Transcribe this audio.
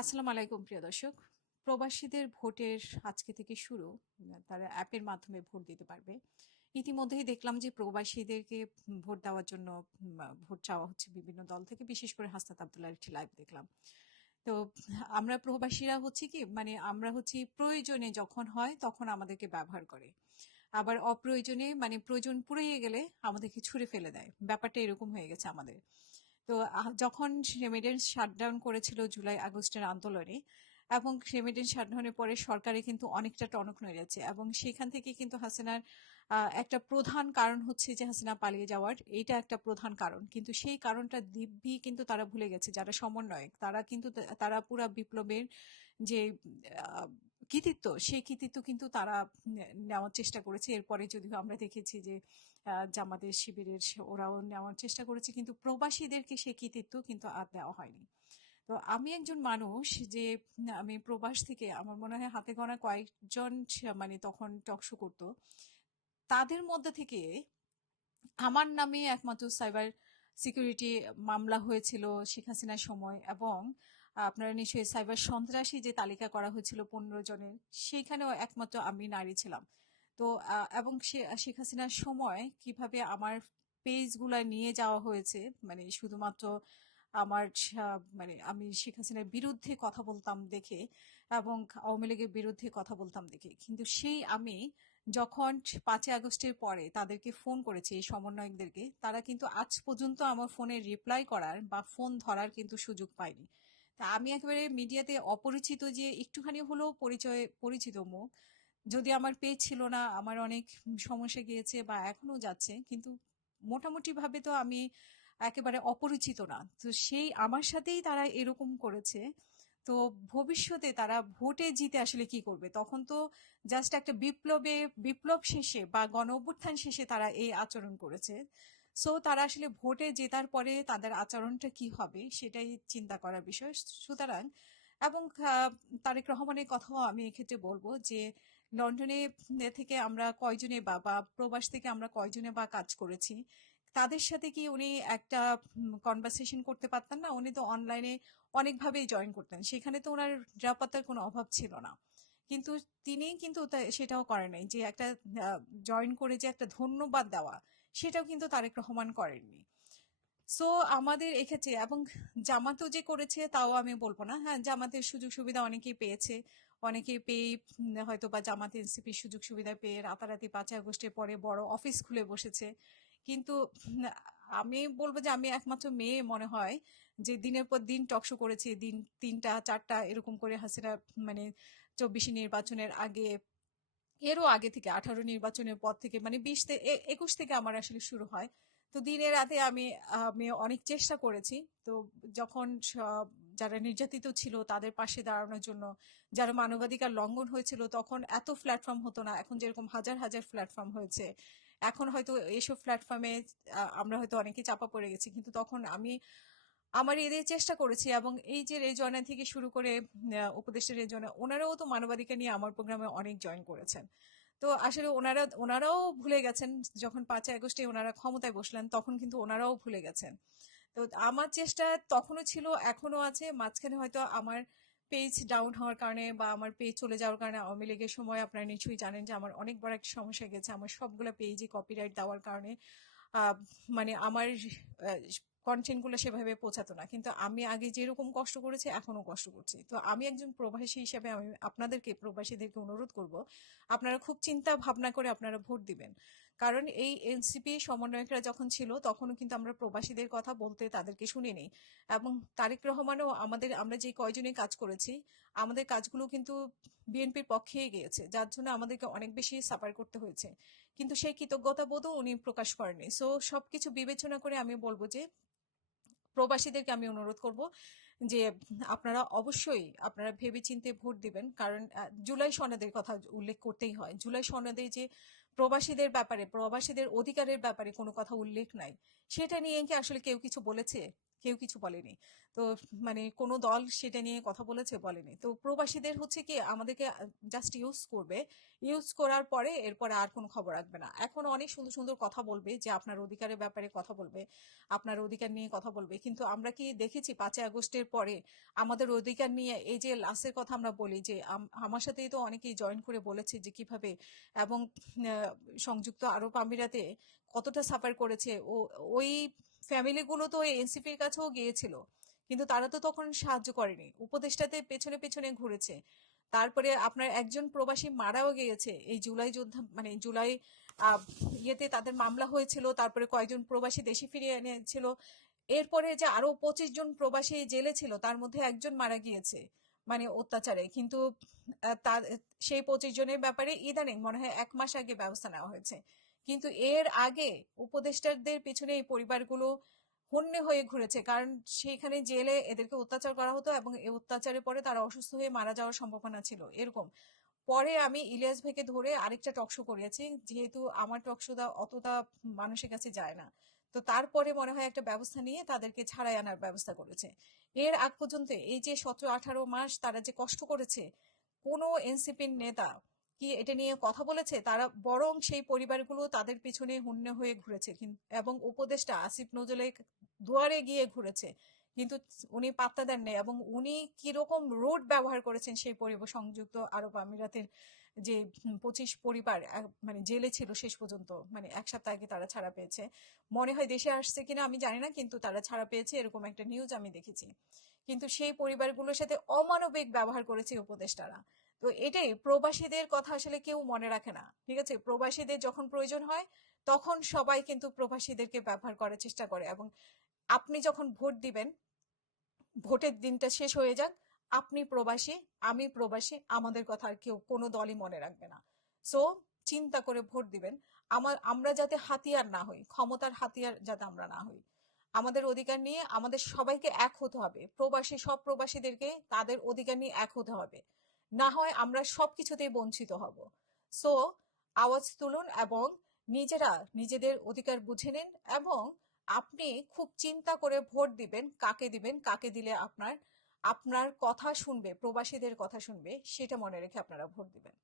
আসসালামু আলাইকুম প্রিয় দর্শক। প্রবাসীদের ভোটের আজকে থেকে শুরু। তারা অ্যাপের মাধ্যমে ভোট দিতে পারবে। ইতিমধ্যেই দেখলাম যে প্রবাসীদেরকে ভোট দেওয়ার জন্য ভোট চাওয়া হচ্ছে বিভিন্ন দল থেকে। বিশেষ করে হাসনাত আব্দুল্লাহর একটি লাইভ দেখলাম। তো আমরা প্রবাসীরা হচ্ছে কি মানে আমরা হচ্ছি প্রয়োজনে যখন হয় তখন আমাদেরকে ব্যবহার করে। আবার অপ্রয়োজনে মানে প্রয়োজন ফুরিয়ে গেলে আমাদেরকে ছুঁড়ে ফেলে দেয়। ব্যাপারটা এরকম হয়ে গেছে আমাদের। তো যখন রেমিটেন্স শাটডাউন করেছিল জুলাই আগস্টের আন্দোলনে এবং রেমিটেন্স শাটডাউনের পরে সরকারে কিন্তু অনেকটা টনক নড়েছে এবং সেখান থেকে কিন্তু হাসিনার একটা প্রধান কারণ হচ্ছে যে হাসিনা পালিয়ে যাওয়ার এইটা একটা প্রধান কারণ, কিন্তু সেই কারণটা দিব্যি কিন্তু তারা ভুলে গেছে যারা সমন্বয়ক, তারা কিন্তু তারা পুরা বিপ্লবের যে আহ, কৃতিত্ব সেই কৃতিত্ব কিন্তু তারা নেওয়ার চেষ্টা করেছে। এরপরে যদিও আমরা দেখেছি যে জামাতের শিবিরের ওরাও নেওয়ার চেষ্টা করেছে, কিন্তু প্রবাসীদেরকে সে কৃতিত্ব কিন্তু আর দেওয়া হয়নি। তো আমি একজন মানুষ যে আমি প্রবাস থেকে আমার মনে হয় হাতে গোনা কয়েকজন মানে তখন টকশো করতো, তাদের মধ্যে থেকে আমার নামে একমাত্র সাইবার সিকিউরিটি মামলা হয়েছিল শেখ হাসিনার সময়, এবং আপনারা নিশ্চয়ই সাইবার সন্ত্রাসী যে তালিকা করা হয়েছিল 15 জনের, সেইখানেও একমাত্র আমি নারী ছিলাম। তো এবং শেখ হাসিনার সময় কিভাবে আমার পেজগুলা নিয়ে যাওয়া হয়েছে, মানে শুধুমাত্র আমার মানে আমি শেখ হাসিনার বিরুদ্ধে কথা বলতাম দেখে এবং আওয়ামী লীগের বিরুদ্ধে কথা বলতাম দেখে, কিন্তু সেই আমি যখন 5ই আগস্টের পরে তাদেরকে ফোন করেছি এই সমন্বয়কদেরকে, তারা কিন্তু আজ পর্যন্ত আমার ফোনে রিপ্লাই করার বা ফোন ধরার কিন্তু সুযোগ পায়নি। তা আমি একেবারে মিডিয়াতে অপরিচিত যে একটুখানি হলেও পরিচিত মুখ, যদি আমার পেজ ছিল না, আমার অনেক সমস্যা গিয়েছে বা এখনো যাচ্ছে, কিন্তু মোটামুটি ভাবে তো আমি একেবারে অপরিচিত না। তো সেই আমার সাথেই তারা এরকম করেছে। তো ভবিষ্যতে তারা ভোটে জিতে আসলে কি করবে? তখন তো জাস্ট একটা বিপ্লব শেষে বা গণ অভ্যুত্থান শেষে তারা এই আচরণ করেছে। সো তারা আসলে ভোটে জেতার পরে তাদের আচরণটা কি হবে সেটাই চিন্তা করার বিষয়। সুতরাং এবং তারেক রহমানের কথাও আমি এক্ষেত্রে বলবো যে লন্ডনে থেকে আমরা কয়জনে বা প্রবাস থেকে আমরা কয়জনে বা কাজ করেছি, তাদের সাথে কি উনি একটা কনভারসেশন করতে পারতেন না? উনি তো অনলাইনে অনেকভাবেই জয়েন করতেন, সেখানে তো ওনার নিরাপত্তার কোনো অভাব ছিল না। কিন্তু তিনি কিন্তু সেটাও করেন নাই যে একটা জয়েন করে যে একটা ধন্যবাদ দেওয়া, সেটাও কিন্তু তারেক রহমান করেননি। সো আমাদের এক্ষেত্রে এবং জামাতও যে করেছে তাও আমি বলবো না। হ্যাঁ, জামাতের সুযোগ সুবিধা অনেকেই পেয়েছে, অনেকেই পেয়ে হয়তো বা জামাত এনসিপির সুযোগ সুবিধা পেয়ে রাতারাতি 5ই আগস্টের পরে বড় অফিস খুলে বসেছে। কিন্তু আমি বলবো যে আমি একমাত্র মেয়ে মনে হয় যে দিনের পর দিন টকশো করেছি, দিন 3টা 4টা এরকম করে হাসিনা মানে 24 নির্বাচনের আগে, এরও আগে থেকে 18 নির্বাচনের পর থেকে মানে 21 থেকে আমার আসলে শুরু হয়। তো দিনে রাতে আমি অনেক চেষ্টা করেছি। তো যখন যারা নির্যাতিত ছিল তাদের পাশে দাঁড়ানোর জন্য, যারা মানবাধিকার লঙ্ঘন হয়েছিল, তখন এত প্ল্যাটফর্ম হতো না, এখন যেরকম হাজার হাজার প্ল্যাটফর্ম হয়েছে। এখন হয়তো এইসব প্ল্যাটফর্মে আমরা হয়তো অনেকে চাপা পড়ে গেছি, কিন্তু তখন আমি আমার এদের চেষ্টা করেছি। এবং এই যে রেজওয়ানা থেকে শুরু করে উপদেষ্টা রেজওয়ানা, ওনারাও তো মানবাধিকার নিয়ে আমার প্রোগ্রামে অনেক জয়েন করেছেন। তো আসলে ওনারাও ভুলে গেছেন, যখন 5ই আগস্টে ওনারা ক্ষমতায় বসলেন তখন কিন্তু ওনারাও ভুলে গেছেন। তো আমার চেষ্টা তখনও ছিল, এখনো আছে। মাঝখানে হয়তো আমার পেজ ডাউন হওয়ার কারণে বা আমার পেজ চলে যাওয়ার কারণে, আওয়ামী লীগের সময় আপনারা নিশ্চয়ই জানেন যে আমার অনেক বড় একটা সমস্যা গেছে, আমার সবগুলো পেজে কপিরাইট দেওয়ার কারণে আহ, মানে আমার কন্টেন্ট গুলো সেভাবে পৌঁছাতো না। কিন্তু আমি আগে যেরকম কষ্ট করেছি এখনো কষ্ট করছি। তো আমি একজন প্রবাসী হিসেবে আমি আপনাদেরকে প্রবাসীদেরকে অনুরোধ করব, আপনারা খুব চিন্তা ভাবনা করে আপনারা ভোট দিবেন। কারণ এই এনসিপি সমন্বয়করা যখন ছিল তখনও কিন্তু আমরা প্রবাসীদের কথা বলতে তাদেরকে শুনিনি। এবং তারেক রহমানও আমরা যে কয়জনে কাজ করেছি, আমাদের কাজগুলো কিন্তু বিএনপির পক্ষেই গিয়েছে, যার জন্য আমাদেরকে অনেক বেশি সাফার করতে হয়েছে। কিন্তু সেই কৃতজ্ঞতা বোধও উনি প্রকাশ করেননি। সো সবকিছু বিবেচনা করে আমি বলবো যে প্রবাসীদেরকে আমি অনুরোধ করব যে আপনারা অবশ্যই আপনারা ভেবেচিন্তে ভোট দিবেন। কারণ জুলাই সনদের কথা উল্লেখ করতেই হয়। জুলাই সনদে যে প্রবাসীদের ব্যাপারে, প্রবাসীদের অধিকারের ব্যাপারে কোনো কথা উল্লেখ নাই, সেটা নিয়ে কি আসলে কেউ কিছু বলেছে? কেউ কিছু বলেনি। তো মানে কোনো দল সেটা নিয়ে কথা বলেছে? বলেনি। তো প্রবাসীদের হচ্ছে কি আমাদেরকে জাস্ট ইউজ করবে। ইউজ করার পরে এরপরে আর কোনো খবর রাখবে না। এখন অনেক সুন্দর, সুন্দর কথা বলবে যে আপনার অধিকারের ব্যাপারে কথা বলবে, আপনার অধিকার নিয়ে কথা বলবে। কিন্তু আমরা কি দেখেছি ৫ই আগস্টের পরে আমাদের অধিকার নিয়ে এই যে লাশের কথা আমরা বলি যে আমার সাথেই তো অনেকেই জয়েন করে বলেছে যে কিভাবে এবং সংযুক্ত আরব আমিরাতে কতটা সাফার করেছে। ওই ফ্যামিলিগুলো তো ওই এনসিপির কাছেও গিয়েছিল, কিন্তু তারা তো তখন সাহায্য করেনি, উপদেষ্টাতে পেছনে পেছনে ঘুরেছে। তারপরে আপনার একজন প্রবাসী মারাও গিয়েছে এই জুলাই যোদ্ধা, মানে জুলাই আহ, ইয়েতে তাদের মামলা হয়েছিল, তারপরে কয়েকজন প্রবাসী দেশে ফিরিয়ে এনেছিল। এরপরে যে আরো 25 জন প্রবাসী জেলে ছিল তার মধ্যে একজন মারা গিয়েছে মানে অত্যাচারে। কিন্তু তার সেই 25 জনের ব্যাপারে ইদানিং মনে হয় 1 মাস আগে ব্যবস্থা নেওয়া হয়েছে। কিন্তু এর আগে উপদেষ্টাদের পিছনে এই পরিবারগুলো হন্যে হয়ে ঘুরেছে, কারণ সেইখানে জেলে এদেরকে অত্যাচার করা হতো এবং এই অত্যাচারের পরে তারা অসুস্থ হয়ে মারা যাওয়ার সম্ভাবনা ছিল এরকম। পরে আমি ইলিয়াস ভাইকে ধরে আরেকটা টকশো করিয়েছি, যেহেতু আমার টকশোটা অতটা মানুষের কাছে যায় না। তো তারপরে মনে হয় একটা ব্যবস্থা নিয়ে তাদেরকে ছাড়াই আনার ব্যবস্থা করেছে। এর আগ পর্যন্ত এই যে 17-18 মাস তারা যে কষ্ট করেছে, কোনো এনসিপির নেতা কি এটা নিয়ে কথা বলেছে? তারা বরং সেই পরিবারগুলো তাদের পিছনে হন্যে হয়ে ঘুরেছে এবং উপদেষ্টা আসিফ নজরুলের দুয়ারে গিয়ে ঘুরেছে, কিন্তু উনি পাত্তা দেন নাই। এবং উনি কিরকম রুড ব্যবহার করেছেন সেই পরিবার, সংযুক্ত আরব আমিরাতের যে 25 পরিবার মানে জেলে ছিল শেষ পর্যন্ত, মানে 1 সপ্তাহ আগে তারা ছাড়া পেয়েছে। মনে হয় দেশে আসছে কিনা আমি জানি না, কিন্তু তারা ছাড়া পেয়েছে এরকম একটা নিউজ আমি দেখেছি। কিন্তু সেই পরিবারগুলোর সাথে অমানবিক ব্যবহার করেছে উপদেষ্টারা। তো এটাই, প্রবাসীদের কথা আসলে কেউ মনে রাখে না। ঠিক আছে, প্রবাসীদের যখন প্রয়োজন হয় তখন সবাই কিন্তু প্রবাসীদেরকে ব্যবহার করার চেষ্টা করে। এবং আপনি যখন ভোট দিবেন, ভোটের দিনটা শেষ হয়ে যাক, আপনি প্রবাসী, আমি প্রবাসী, আমাদের কথা আর কেউ কোনো দলই মনে রাখবে না। সো চিন্তা করে ভোট দিবেন। আমরা যাতে হাতিয়ার না হই, ক্ষমতার হাতিয়ার যাতে আমরা না হই। আমাদের অধিকার নিয়ে আমাদের সবাইকে এক হতে হবে, প্রবাসী সব প্রবাসীদেরকে তাদের অধিকার নিয়ে এক হতে হবে। না হয় আমরা সবকিছুতেই বঞ্চিত হব। সো আওয়াজ তুলুন এবং নিজেরা নিজেদের অধিকার বুঝে নিন। এবং আপনি খুব চিন্তা করে ভোট দিবেন, কাকে দিবেন, কাকে দিলে আপনার আপনার কথা শুনবে, প্রবাসীদের কথা শুনবে, সেটা মনে রেখে আপনারা ভোট দিবেন।